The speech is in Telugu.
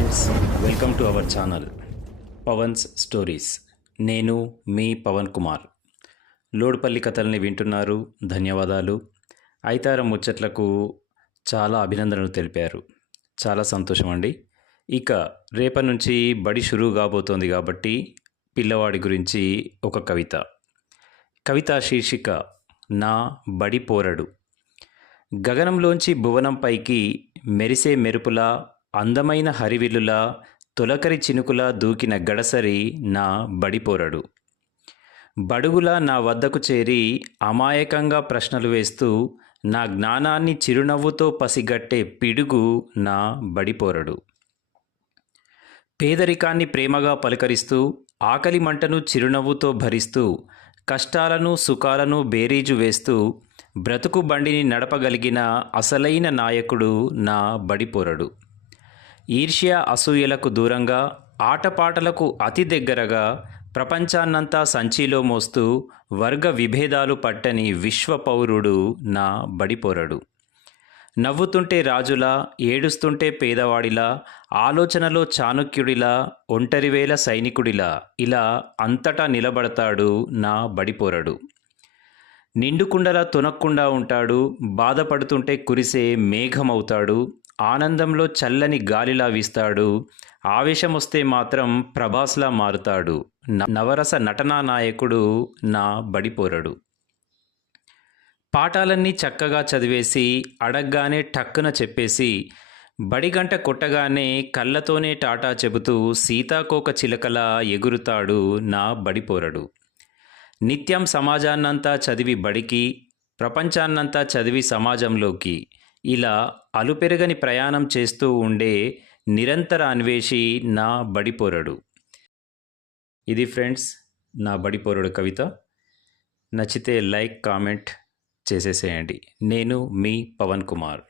Friends welcome to our channel Pavan's stories. నేను మీ పవన్ కుమార్. లోడుపల్లి కథల్ని వింటున్నారు ధన్యవాదాలు. ఐతారం ముచ్చట్లకు చాలా అభినందనలు తెలిపారు. చాలా సంతోషం అండి. ఇక రేపటి నుంచి బడి షురూ కాబోతోంది కాబట్టి పిల్లవాడి గురించి ఒక కవిత. కవిత శీర్షిక నా బడి పోరడు. గగనంలోంచి భువనంపైకి మెరిసే మెరుపులా అందమైన హరివిల్లులా తొలకరి చినుకులా దూకిన గడసరి నా బడిపోరడు. బడుగులా నా వద్దకు చేరి అమాయకంగా ప్రశ్నలు వేస్తూ నా జ్ఞానాన్ని చిరునవ్వుతో పసిగట్టే పిడుగు నా బడిపోరడు. పేదరికాన్ని ప్రేమగా పలకరిస్తూ ఆకలి మంటను చిరునవ్వుతో భరిస్తూ కష్టాలను సుఖాలను బేరీజు వేస్తూ బ్రతుకు బండిని నడపగలిగిన అసలైన నాయకుడు నా బడిపోరడు. ఈర్ష్య అసూయలకు దూరంగా ఆటపాటలకు అతి దగ్గరగా ప్రపంచాన్నంతా సంచిలో మోస్తూ వర్గ విభేదాలు పట్టని విశ్వపౌరుడు నా బడిపోరడు. నవ్వుతుంటే రాజులా ఏడుస్తుంటే పేదవాడిలా ఆలోచనలో చాణుక్యుడిలా ఒంటరివేల సైనికుడిలా ఇలా అంతటా నిలబడతాడు నా బడిపోరడు. నిండుకుండలా తునక్కుండా ఉంటాడు బాధపడుతుంటే కురిసే మేఘమవుతాడు ఆనందంలో చల్లని గాలిలా వీస్తాడు. ఆవేశం వస్తే మాత్రం ప్రభాస్లా మారుతాడు. న- నవరస నటనా నాయకుడు నా బడిపోరడు. పాఠాలన్నీ చక్కగా చదివేసి అడగ్గానే టక్కున చెప్పేసి బడిగంట కొట్టగానే కళ్ళతోనే టాటా చెబుతూ సీతాకోక చిలకలా ఎగురుతాడు నా బడిపోరడు. నిత్యం సమాజాన్నంతా చదివి బడికి ప్రపంచాన్నంతా చదివి సమాజంలోకి ఇలా అలుపెరగని ప్రయాణం చేస్తూ ఉండే నిరంతర అన్వేషి నా బడిపోరడు. ఇది ఫ్రెండ్స్ నా బడిపోరడు కవిత. నచ్చితే లైక్ కామెంట్ చేసేసేయండి. నేను మీ పవన్ కుమార్.